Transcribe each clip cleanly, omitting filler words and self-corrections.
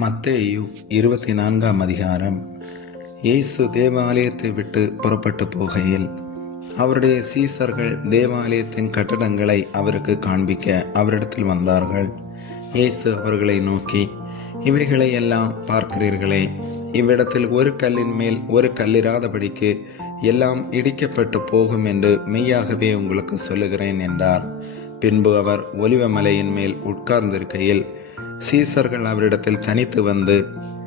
மத்தேயு 24ஆம் அதிகாரம். இயேசு தேவாலயத்தை விட்டு புறப்பட்டு போகையில் அவருடைய சீசர்கள் தேவாலயத்தின் கட்டடங்களை அவருக்கு காண்பிக்க அவரிடத்தில் வந்தார்கள். இயேசு அவர்களை நோக்கி, இவைகளை எல்லாம் பார்க்கிறீர்களே, இவ்விடத்தில் ஒரு கல்லின் மேல் ஒரு கல்லிராதபடிக்கு எல்லாம் இடிக்கப்பட்டு போகும் என்று மெய்யாகவே உங்களுக்கு சொல்லுகிறேன் என்றார். பின்பு அவர் ஒலிவ மலையின் மேல் உட்கார்ந்திருக்கையில் சீசர்கள் அவரிடத்தில் தனித்து வந்து,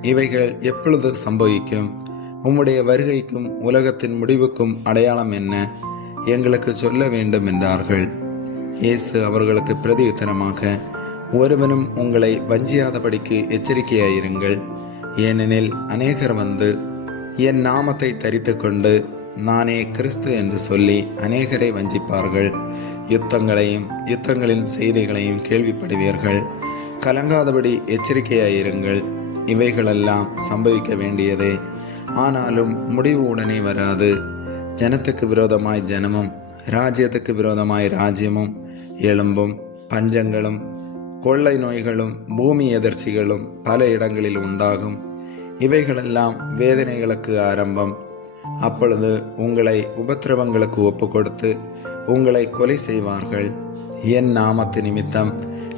இவைகள் எப்பொழுது சம்பவிக்கும்? உம்முடைய வருகைக்கும் உலகத்தின் முடிவுக்கும் அடையாளம் என்ன? எங்களுக்கு சொல்ல வேண்டும் என்றார்கள். இயேசு அவர்களுக்கு பிரதியுத்தரமாக, ஒருவனும் உங்களை வஞ்சியாதபடிக்கு எச்சரிக்கையாயிருங்கள். ஏனெனில் அநேகர் வந்து என் நாமத்தை தரித்து கொண்டு நானே கிறிஸ்து என்று சொல்லி அநேகரை வஞ்சிப்பார்கள். யுத்தங்களின் செய்திகளையும் கேள்விப்படுவீர்கள். கலங்காதபடி எச்சரிக்கையாயிருங்கள். இவைகளெல்லாம் சம்பவிக்க வேண்டியதே, ஆனாலும் முடிவு உடனே வராது. ஜனத்துக்கு விரோதமாய் ஜனமும் ராஜ்யத்துக்கு விரோதமாய் ராஜ்யமும் எழும்பும். பஞ்சங்களும் கொள்ளை நோய்களும் பூமி எதிர்ச்சிகளும் பல இடங்களில் உண்டாகும். இவைகளெல்லாம் வேதனைகளுக்கு ஆரம்பம். அப்பொழுது உங்களை உபத்திரவங்களுக்கு ஒப்பு கொடுத்து உங்களை கொலை செய்வார்கள். என் நாமத்து நிமித்தம்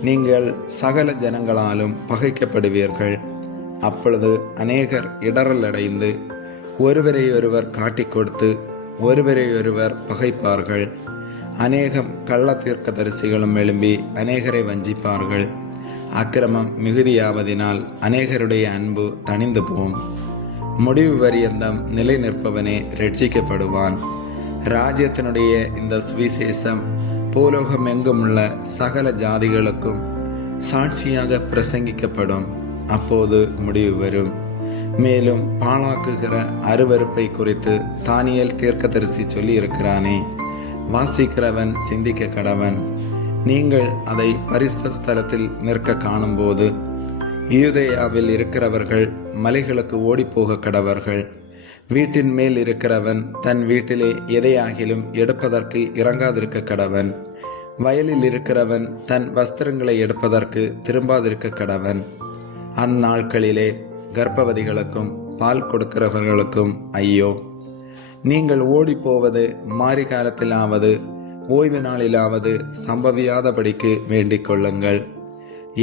நீங்கள் சகல ஜனங்களாலும் பகைக்கப்படுவீர்கள். அப்பொழுது அநேகர் இடறல் அடைந்து ஒருவரையொருவர் காட்டிக் கொடுத்து ஒருவரையொருவர் பகைப்பார்கள். அநேகம் கள்ள தீர்க்கதரிசிகளும் எழும்பி அநேகரை வஞ்சிப்பார்கள். அக்கிரமம் மிகுதியாவதினால் அநேகருடைய அன்பு தணிந்து போம். முடிவு வரியந்தம் நிலை நிற்பவனே ரட்சிக்கப்படுவான். ராஜ்யத்தினுடைய இந்த சுவிசேஷம் பூலோகம் எங்குமுள்ள சகல ஜாதிகளுக்கும் சாட்சியாக பிரசங்கிக்கப்படும். அப்போது முடிவு வரும். மேலும் பாழாக்குகிற அருவருப்பை குறித்து தானியேல் தீர்க்கதரிசி சொல்லி இருக்கிறானே, வாசிக்கிறவன் சிந்திக்க கடவன். நீங்கள் அதை பரிசுத்த ஸ்தலத்தில் நிற்க காணும்போது யூதேயாவில் இருக்கிறவர்கள் மலைகளுக்கு ஓடிப்போக கடவர்கள். வீட்டின் மேல் இருக்கிறவன் தன் வீட்டிலே எதையாகிலும் எடுப்பதற்கு இறங்காதிருக்க கடவன். வயலில் இருக்கிறவன் தன் வஸ்திரங்களை எடுப்பதற்கு திரும்பாதிருக்க கடவன். அந்நாட்களிலே கர்ப்பவதிகளுக்கும் பால் கொடுக்கிறவர்களுக்கும் ஐயோ! நீங்கள் ஓடிப்போவது மாரி காலத்திலாவது ஓய்வு நாளிலாவது சம்பவியாதபடிக்கு வேண்டிக் கொள்ளுங்கள்.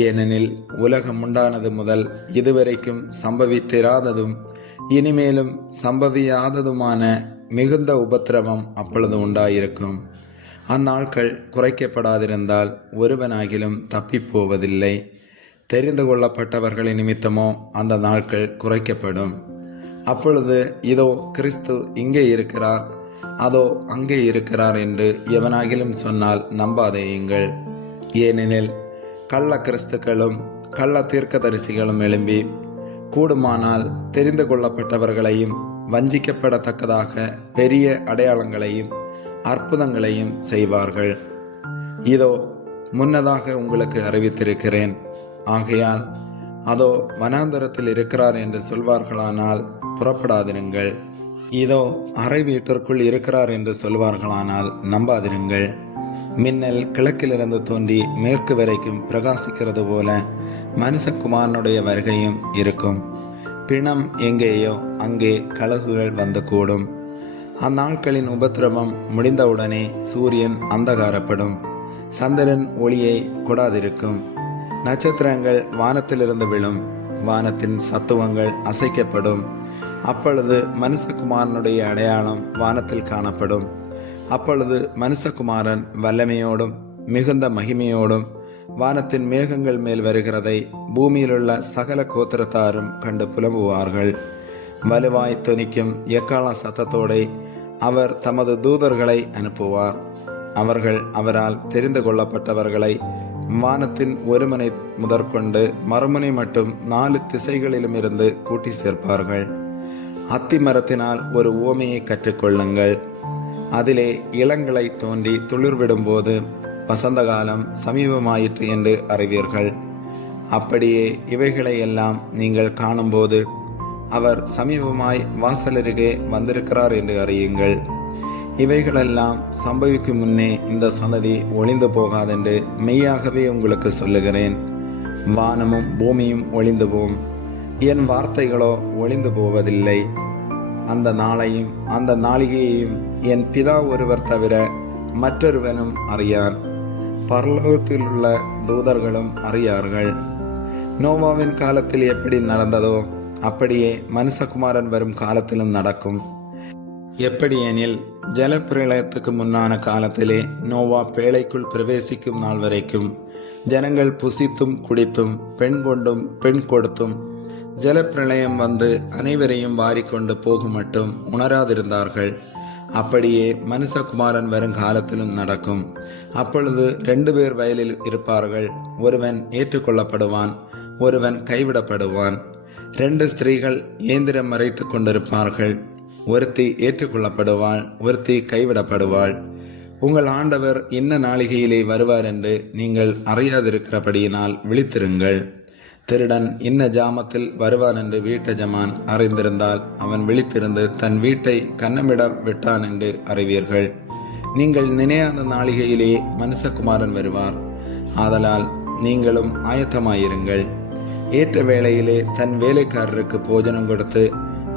ஏனெனில் உலகம் உண்டானது முதல் இதுவரைக்கும் சம்பவித்திராததும் இனிமேலும் சம்பவியாததுமான மிகுந்த உபத்திரவம் அப்பொழுது உண்டாயிருக்கும். அந்நாட்கள் குறைக்கப்படாதிருந்தால் ஒருவனாகிலும் தப்பிப்போவதில்லை. தெரிந்து கொள்ளப்பட்டவர்களின் நிமித்தமோ அந்த நாட்கள் குறைக்கப்படும். அப்பொழுது இதோ கிறிஸ்து இங்கே இருக்கிறார், அதோ அங்கே இருக்கிறார் என்று எவனாகிலும் சொன்னால் நம்பாதேயுங்கள். ஏனெனில் கள்ள கிறிஸ்துக்களும் கள்ள தீர்க்கதரிசிகளும் எழும்பி கூடுமானால் தெரிந்து கொள்ளப்பட்டவர்களையும் வஞ்சிக்கப்படத்தக்கதாக பெரிய அடையாளங்களையும் அற்புதங்களையும் செய்வார்கள். இதோ முன்னதாக உங்களுக்கு அறிவித்திருக்கிறேன். ஆகையால் அதோ வனாந்தரத்தில் இருக்கிறார் என்று சொல்வார்களானால் புறப்படாதிருங்கள். இதோ அறை வீட்டிற்குள் இருக்கிறார் என்று சொல்வார்களானால் நம்பாதிருங்கள். மின்னல் கிழக்கிலிருந்து தோன்றி மேற்கு வரைக்கும் பிரகாசிக்கிறது போல மனுஷகுமாரனுடைய வருகையும் இருக்கும். பிணம் எங்கேயோ அங்கே கழுகுகள் வந்து கூடும். அந்நாட்களின் உபத்திரவம் முடிந்தவுடனே சூரியன் அந்தகாரப்படும், சந்திரன் ஒளியை கொடாதிருக்கும், நட்சத்திரங்கள் வானத்திலிருந்து விழும், வானத்தின் சத்துவங்கள் அசைக்கப்படும். அப்பொழுது மனுஷகுமாரனுடைய அடையாளம் வானத்தில் காணப்படும். அப்பொழுது மனுஷகுமாரன் வல்லமையோடும் மிகுந்த மகிமையோடும் வானத்தின் மேகங்கள் மேல் வருகிறதை பூமியிலுள்ள சகல கோத்திரத்தாரும் கண்டு புலம்புவார்கள். வலுவாய் தொனிக்கும் எக்கால சத்தத்தோடு அவர் தமது தூதர்களை அனுப்புவார். அவர்கள் அவரால் தெரிந்து கொள்ளப்பட்டவர்களை வானத்தின் ஒருமுனை முதற்கொண்டு மறுமுனை மட்டும் 4 திசைகளிலும் இருந்து கூட்டி சேர்ப்பார்கள். அத்தி மரத்தினால் ஒரு உவமையை கற்றுக்கொள்ளுங்கள். அதிலே இளங்களை தோன்றி துளிர்விடும்போது வசந்த காலம் சமீபமாயிற்று என்று அறிவீர்கள். அப்படியே இவைகளை எல்லாம் நீங்கள் காணும்போது அவர் சமீபமாய் வாசலருகே வந்திருக்கிறார் என்று அறியுங்கள். இவைகளெல்லாம் சம்பவிக்கும் முன்னே இந்த சந்ததி ஒளிந்து போகாதென்று மெய்யாகவே உங்களுக்கு சொல்லுகிறேன். வானமும் பூமியும் ஒளிந்து போம், என் வார்த்தைகளோ ஒளிந்து போவதில்லை. அந்த நாளையும் அந்த நாளிகையையும் என் பிதா ஒருவர் தவிர மற்றொருவனும் அறியான், பரலோகத்தில் உள்ள தூதர்களும் அறியார்கள். நோவாவின் காலத்தில் எப்படி நடந்ததோ அப்படியே மனுஷகுமாரன் வரும் காலத்திலும் நடக்கும். எப்படியெனில் ஜலப்பிரளயத்துக்கு முன்னான காலத்திலே நோவா பேழைக்குள் பிரவேசிக்கும் நாள் வரைக்கும் ஜனங்கள் புசித்தும் குடித்தும் பெண் கொண்டும் பெண் கொடுத்தும் ஜலப்பிரளயம் வந்து அனைவரையும் வாரிக்கொண்டு போகும் மட்டும் உணராதிருந்தார்கள். அப்படியே மனுஷகுமாரன் வரும் காலத்திலும் நடக்கும். அப்பொழுது 2 பேர் வயலில் இருப்பார்கள். ஒருவன் ஏற்றுக்கொள்ளப்படுவான், ஒருவன் கைவிடப்படுவான். 2 ஸ்திரீகள் இயந்திரம் மறைத்து கொண்டிருப்பார்கள். ஒருத்தி ஏற்றுக்கொள்ளப்படுவாள், ஒருத்தி கைவிடப்படுவாள். உங்கள் ஆண்டவர் இன்ன நாளிகையிலே வருவார் என்று நீங்கள் அறியாதிருக்கிறபடியினால் விழித்திருங்கள். திருடன் இன்ன ஜாமத்தில் வருவான் என்று வீட்டஜமான் அறிந்திருந்தால் அவன் விழித்திருந்து தன் வீட்டை கன்னமிட விட்டான் என்று அறிவீர்கள். நீங்கள் நினையாத நாளிகையிலே மனுஷகுமாரன் வருவார். ஆதலால் நீங்களும் ஆயத்தமாயிருங்கள். ஏற்ற வேளையிலே தன் வேலைக்காரருக்கு போஜனம் கொடுத்து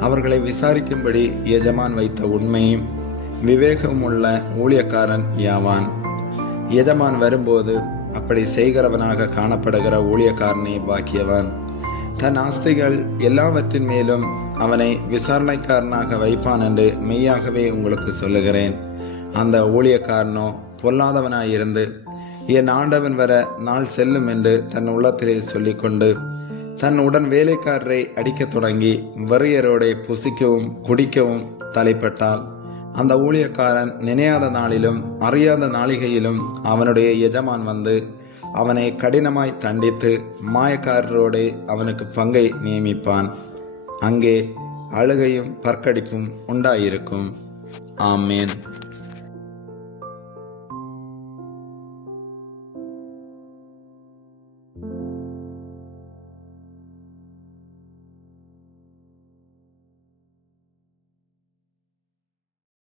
அவர்களை விசாரிக்கும்படி எஜமான் வைத்த உண்மையும் விவேகமுள்ள ஊழியக்காரன் யாவான். எஜமான் வரும்போது அப்படி செய்கிறவனாக காணப்படுகிற ஊழியக்காரனே பாக்கியவான். தன் ஆஸ்திகள் எல்லாவற்றின் மேலும் அவனை விசாரணைக்காரனாக வைப்பான் என்று மெய்யாகவே உங்களுக்கு சொல்லுகிறேன். அந்த ஊழியக்காரனோ பொல்லாதவனாயிருந்து என் ஆண்டவன் வர நாள் செல்லும் என்று தன் உள்ளத்திலே சொல்லிக்கொண்டு தன் உடன் வேலைக்காரரை அடிக்கத் தொடங்கி வெறியரோடே புசிக்கவும் குடிக்கவும் தலைப்பட்டால் அந்த ஊழியக்காரன் நினையாத நாளிலும் அறியாத நாளிகையிலும் அவனுடைய எஜமான் வந்து அவனை கடினமாய் தண்டித்து மாயக்காரரோடே அவனுக்கு பங்கை நியமிப்பான். அங்கே அழுகையும் பற்கடிப்பும் உண்டாயிருக்கும். ஆமேன்.